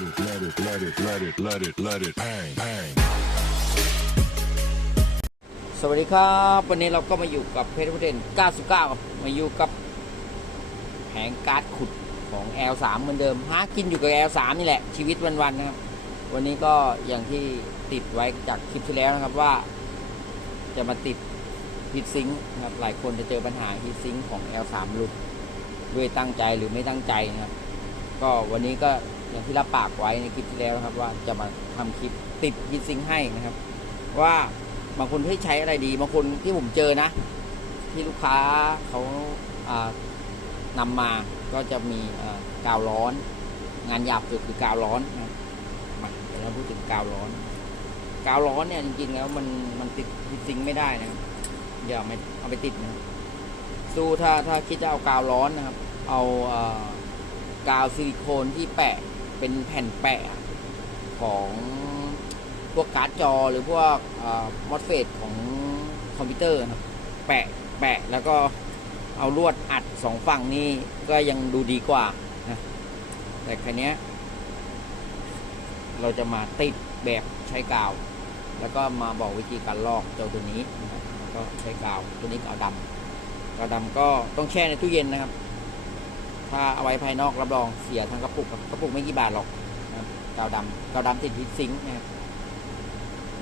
let it, let it, let it, let it, let it, let it bang, bang. สวัสดีครับ วันนี้เราก็มาอยู่กับเพชรพุเดน99มาอยู่กับแผงการ์ดขุดของ L3 เหมือนเดิมหากินอยู่กับ L3 นี่แหละ ชีวิตวันๆนะครับ วันนี้ก็อย่างที่ติดไว้จากคลิปที่แล้วนะครับว่า จะมาติดฮีทซิงค์นะครับหลายคนจะเจอปัญหาฮีทซิงค์ของ L3 หลุดด้วยตั้งใจหรือไม่ตั้งใจนะครับ ก็วันนี้ก็ อย่างที่รับปากไว้ในคลิปที่แล้วนะครับ ว่าจะมาทำคลิปติดฮีทซิงให้นะครับ ว่าบางคนให้ใช้อะไรดีบางคนที่ผมเจอนะ ที่ลูกค้าเขาอ่านำมาก็จะมีกาวร้อน งานหยาบสุดคือกาวร้อนนะมาเดี๋ยวเราพูดถึงกาวร้อน กาวร้อนเนี่ยจริงๆแล้วมันมันติดติดซิงไม่ได้นะครับอย่าไม่เอาไปติดนะสู้ถ้าถ้าคิดจะเอากาวร้อนนะครับ เอากาวซิลิโคนที่แปะ เป็นแผ่นแปะของพวกการ์ดจอหรือพวกมอสเฟตของคอมพิวเตอร์นะแปะแปะแล้วก็เอาลวดอัดสองฝั่งนี่ก็ยังดูดีกว่านะแต่คันนี้เราจะมาติดแบบใช้กาว แล้วก็มาบอกวิธีการลอกเจ้าตัวนี้นะก็ใช้กาวตัวนี้กาวดำกาวดำก็ต้องแช่ในตู้เย็นนะครับ ถ้าเอาไว้ภายนอกรับรองเสียทั้งกระปุกกระปุกไม่กี่บาทหรอกนะกาวดำกาวดำติดฮิตซิงค์นะครับ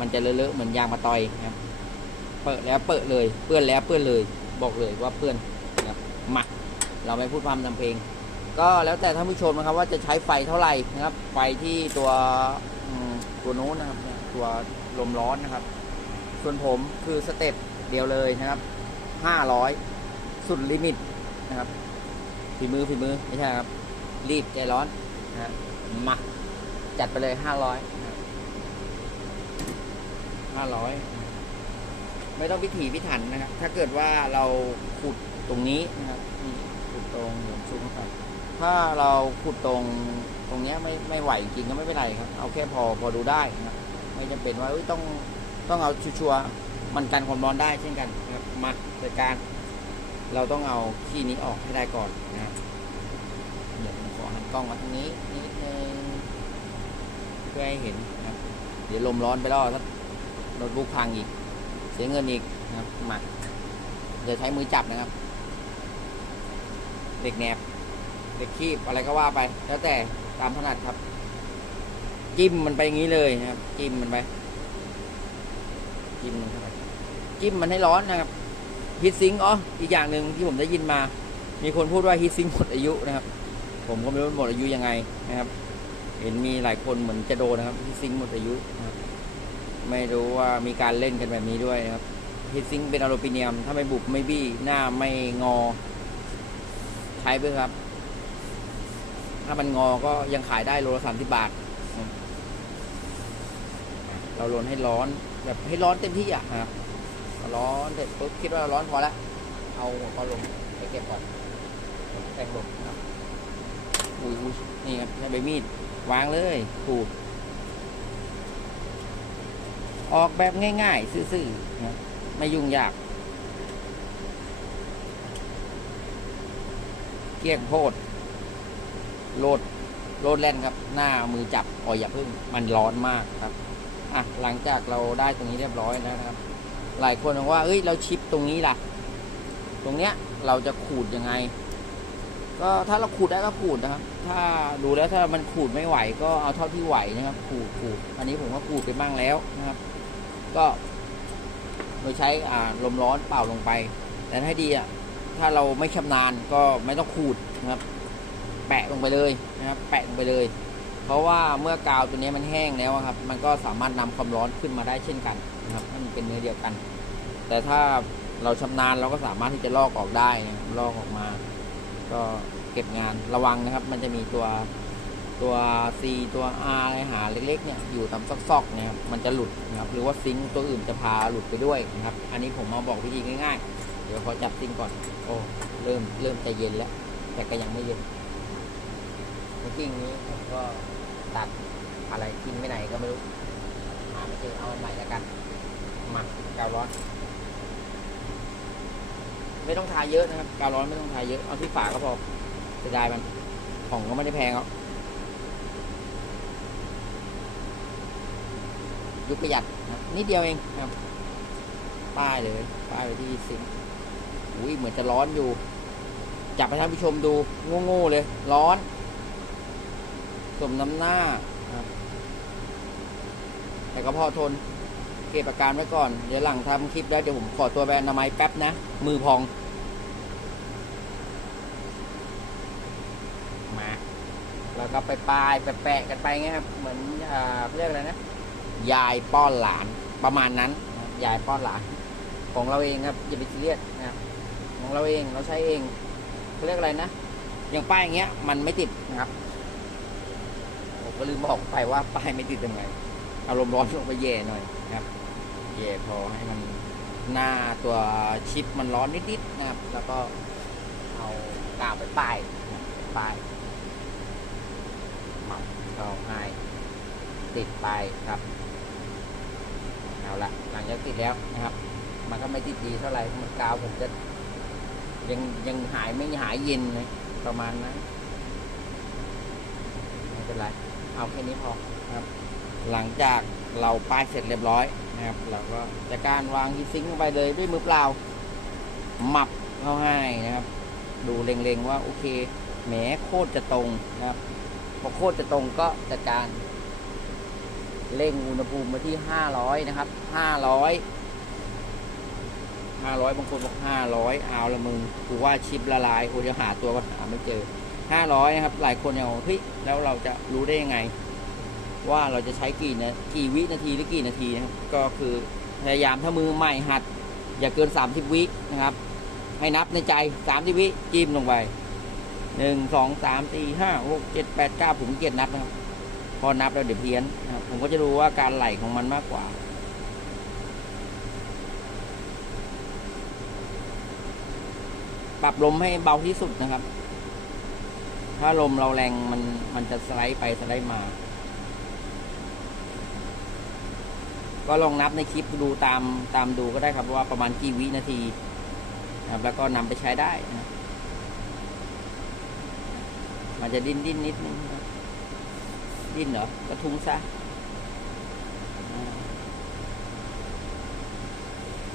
มันจะเลอะๆเหมือนยางมาตอยนะครับเปิดแล้วเปิดเลย เปื้อนแล้วเปื้อนเลย บอกเลยว่าเปื้อนนะครับมาเราไม่พูดพร่ำทำเพลง ก็แล้วแต่ท่านผู้ชมนะครับ ว่าจะใช้ไฟเท่าไหร่นะครับ ไฟที่ตัวตัวโน้นนะครับ ตัวลมร้อนนะครับ ส่วนผมคือสเต็ปเดียวเลยนะครับห้าร้อยสุดลิมิตนะครับ ฝีมือฝีมือไม่ใช่ครับ รีบใจร้อนนะฮะมาจัดไปเลยห้าร้อยห้าร้อยไม่ต้องพิถีพิถันนะครับ ถ้าเกิดว่าเราขุดตรงนี้นะครับนี่ขุดตรงเหมือนซุ้มครับ ถ้าเราขุดตรงตรงเนี้ยไม่ไม่ไหวจริงๆก็ไม่เป็นไรครับ เอาแค่พอพอดูได้นะครับไม่จำเป็นว่าเอ้ยต้องต้องเอาชัวร์ๆมันกันความร้อนได้เช่นกันนะครับมาโดยการ เราต้องเอาขี้นี้ออกให้ได้ก่อนนะเดี๋ยวผมขอหันกล้องมาทางนี้นิดนึงเพื่อให้เห็นนะเดี๋ยวลมร้อนไปแล้วถ้าโน้ตบุ๊กพังอีก เสียเงินอีกนะครับมาเดี๋ยวใช้มือจับนะครับ เด็กแนบ เด็กคีบอะไรก็ว่าไป แล้วแต่ตามถนัดครับ จิ้มมันไปอย่างนี้เลยนะครับ จิ้มมันไป จิ้มมันเข้าไปจิ้มมันให้ร้อนนะครับ ฮีทซิงอ๋ออีกอย่างหนึ่งที่ผมได้ยินมา มีคนพูดว่าฮีทซิงหมดอายุนะครับ ผมก็ไม่รู้ว่าหมดอายุยังไงนะครับ เห็นมีหลายคนเหมือนจะโดนนะครับฮีทซิงหมดอายุนะครับไม่รู้ว่ามีการเล่นกันแบบนี้ด้วยนะครับฮีทซิงเป็นอลูมิเนียม ถ้าไม่บุบไม่บี้หน้าไม่งอ ใช้ไปครับ ถ้ามันงอก็ยังขายได้โลละสามสิบบาท เราโลนให้ร้อน แบบให้ร้อนเต็มที่อะครับ ร้อนเสร็จปุ๊บคิดว่าร้อนพอแล้วเอาหัวก็ลงไปเก็บก่อนแป้งลงนะครับอุ้ยนี่ครับใช้ใบมีดวางเลยขูดออกแบบง่ายๆซื่อๆนะไม่ยุ่งยากเกลี้ยงโพดโลดโลดแล่นครับ หน้ามือจับอ๋ออย่าพึ่ง มันร้อนมากครับ อะ หลังจากเราได้ตรงนี้เรียบร้อยแล้วนะครับ หลายคนบอกว่าเอ้ยเราชิปตรงนี้ล่ะ ตรงเนี้ยเราจะขูดยังไง ก็ถ้าเราขูดได้ก็ขูดนะครับ ถ้าดูแล้วถ้ามันขูดไม่ไหว ก็เอาเท่าที่ไหวนะครับ ขูดขูดอันนี้ผมก็ขูดไปบ้างแล้วนะครับ ก็โดยใช้อ่าลมร้อนเป่าลงไป แต่ให้ดีอะถ้าเราไม่ชำนาญก็ไม่ต้องขูดนะครับ แปะลงไปเลยนะครับ แปะลงไปเลย เพราะว่าเมื่อกาวตัวนี้มันแห้งแล้วครับ มันก็สามารถนำความร้อนขึ้นมาได้เช่นกันนะครับถ้มันเป็นเนื้อเดียวกัน แต่ถ้าเราชำนาญเราก็สามารถที่จะลอกออกได้นะลอกออกมา ก็เก็บงานระวังนะครับ มันจะมีตัวตัว C ตัว R อะไรหาเล็กๆเนี่ยอยู่ตามซอกๆเนี่ยครับมันจะหลุดนะครับหรือว่าซิงค์ตัวอื่นจะพาหลุดไปด้วยนะครับ อันนี้ผมมาบอกวิธีง่ายๆ เดี๋ยวขอจับซิงค์ก่อน โอ้เริ่มเริ่มจะเย็นแล้ว แต่ก็ยังไม่เย็นเมื่อกี้นี้ผมก็ ตัดอะไรทิ้งไปไหนก็ไม่รู้หาไม่เจอเอาใหม่แล้วกันมาเการ้อนไม่ต้องทาเยอะนะครับเการ้อนไม่ต้องทาเยอะเอาที่ฝาก็พอจะได้มันของก็ไม่ได้แพงหรอกยุคประหยัดนะนิดเดียวเองครับ ป้ายเลย ป้ายไว้ที่ซิงอุ้ยเหมือนจะร้อนอยู่ จับให้ท่านผู้ชมดู โง่ๆเลย ร้อน สมน้ำหน้าครับ แต่ก็พอทน เก็บอาการไว้ก่อน เดี๋ยวหลังทำคลิปแล้วเดี๋ยวผมขอตัวไปอนามัยแป๊บนะ มือพอง มา แล้วก็ไปปลายไปแปะกันไปเงี้ยครับ เหมือนอ่าเรียกอะไรนะ ยายป้อนหลาน ประมาณนั้นนะครับยายป้อนหลาน ของเราเองครับ อย่าไปซีเรียสนะครับ ของเราเอง เราใช้เองเขาเรียกอะไรนะ อย่างป้ายอย่างเงี้ย มันไม่ติดนะครับผม ก็ลืมบอกไปว่าป้ายไม่ติดยังไงอารมณ์ร้อนลงไปแย่หน่อยนะครับแย่พอให้มันหน้าตัวชิปมันร้อนนิดๆนะครับ แล้วก็เอากาวไปป้ายป้ายหมับเข้าให้ติดไปครับเอาละหลังจากติดแล้วนะครับ มันก็ไม่ติดดีเท่าไหร่มันกาวผมจะยังยังหายไม่หายเย็นเลยประมาณนั้นไม่เป็นไร เอาแค่นี้พอครับ หลังจากเราป้ายเสร็จเรียบร้อยนะครับเราก็จะการวางฮีทซิงค์ลงไปเลยด้วยมือเปล่าหมับเข้าให้นะครับ ดูเล็งๆว่าโอเคแหมโคตรจะตรงนะครับพอโคตรจะตรงก็จัดการเร่งอุณหภูมิมาที่500นะครับ500 500บางคนบอก500เอาละมึงกูว่าชิปละลายกูจะหาตัวก็หาไม่เจอ 500นะครับหลายคนยังบอกเฮ้ยแล้วเราจะรู้ได้ยังไง ว่าเราจะใช้กี่นะกี่วินาทีหรือกี่นาทีนะครับก็คือพยายามถ้ามือใหม่หัด อย่าเกิน 30 วินะครับ ให้นับในใจ 30 วิจิ้มลงไปหนึ่งสองสามสี่ห้าหกเจ็ดแปดเก้าผมเกียจนับนะครับ พอนับแล้วเดี๋ยวเพี้ยนนะครับผมก็จะรู้ว่าการไหลของมันมากกว่าปรับลมให้เบาที่สุดนะครับ ถ้าลมเราแรงมันมันจะสไลด์ไปสไลด์มา ก็ลองนับในคลิปดูตามตามดูก็ได้ครับว่าประมาณกี่วินาทีครับแล้วก็นำไปใช้ได้นะมันจะดิ้นดิ้นนิดนึงดิ้นเหรอกระทุ้งซะ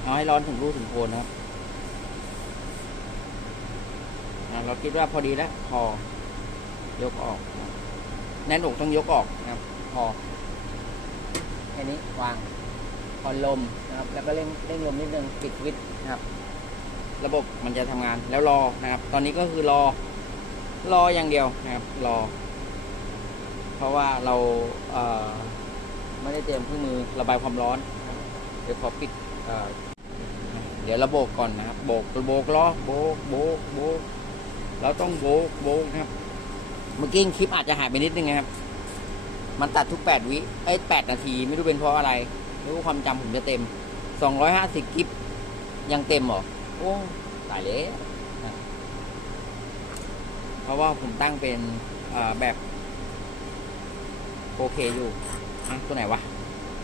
เอาให้ร้อนถึงรูถึงโคนนะครับเราคิดว่าพอดีแล้วพอ ยกออกนะครับแน่นอกต้องยกออกนะครับ พอแค่นี้วางผ่อนลมนะครับ แล้วก็เร่งเร่งลมนิดนึงปิดวิตช์นะครับ ระบบมันจะทำงานแล้วรอนะครับ ตอนนี้ก็คือรอ รออย่างเดียวนะครับรอ เพราะว่าเราเไม่ได้เตรียมเครื่องมือระบายความร้อน เดี๋ยวขอปิดเเดี๋ยวราโบกก่อนนะครับโบกโบกล้อโบกโบกโบกเราต้องโบกโบกนะครับ เมื่อกี้คลิปอาจจะหายไปนิดนึงนะครับ มันตัดทุกแปดวิไอ้แปดนาทีไม่รู้เป็นเพราะอะไรไม่รู้ความจำผมจะเต็มสองร้อยห้าสิบกิฟยังเต็มเหรอ โอ้ตายเลยนะเพราะว่าผมตั้งเป็นแบบโอเคอยู่ตัวไหนวะ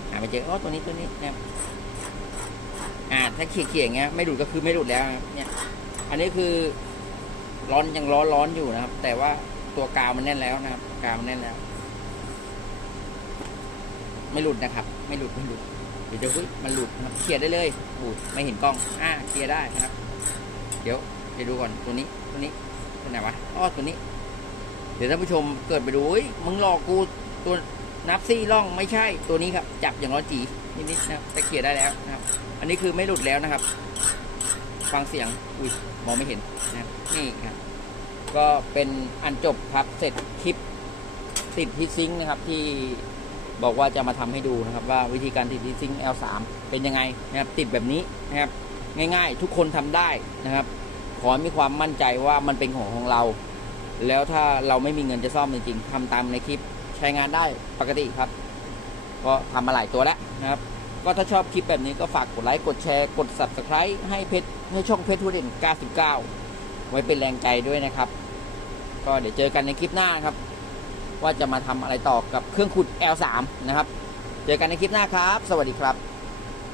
หาไม่เจออ๋อตัวนี้ตัวนี้นะครับอ่าถ้าเขี่ยๆอย่างเงี้ยไม่หลุดก็คือไม่หลุดแล้ว เนี่ย อันนี้คือร้อนยังร้อนร้อนอยู่นะครับ แต่ว่า ตัวกาวมันแน่นแล้วนะครับ กาวมันแน่นแล้ว ไม่หลุดนะครับ ไม่หลุดไม่หลุดเดี๋ยวจะเฮ้ยมันหลุดนะครับเคลียร์ได้เลยบูดไม่เห็นกล้องอ่าเคลียร์ได้นะครับ เดี๋ยวเดี๋ยวดูก่อนตัวนี้ตัวนี้ตัวไหนวะอ้อตัวนี้ เดี๋ยวท่านผู้ชมเกิดไปดูเฮ้ยมึงหลอกกูตัวนับซี่ล่องไม่ใช่ตัวนี้ครับ จับอย่างร้อนจีนิดๆนะครับแต่เคลียร์ได้แล้วนะครับ อันนี้คือไม่หลุดแล้วนะครับ ฟังเสียงอุ้ยมองไม่เห็นนะครับนี่ครับ ก็เป็นอันจบครับเสร็จคลิปติดที่ซิงค์นะครับที่บอกว่าจะมาทำให้ดูนะครับ ว่าวิธีการติดที่ซิงค์ L3 เป็นยังไงนะครับติดแบบนี้นะครับง่ายๆ ทุกคนทำได้นะครับ ขอให้มีความมั่นใจว่ามันเป็นของของเรา แล้วถ้าเราไม่มีเงินจะซ่อมจริงๆทำตามในคลิปใช้งานได้ปกติครับ ก็ทำมาหลายตัวแล้วนะครับก็ถ้าชอบคลิปแบบนี้ก็ฝากกดไลค์กดแชร์กด subscribe ให้เพจให้ช่องเพจทูเด่น 99 ไว้เป็นแรงใจด้วยนะครับ ก็เดี๋ยวเจอกันในคลิปหน้าครับ ว่าจะมาทำอะไรต่อกับเครื่องขุด L3 นะครับ เจอกันในคลิปหน้าครับ สวัสดีครับ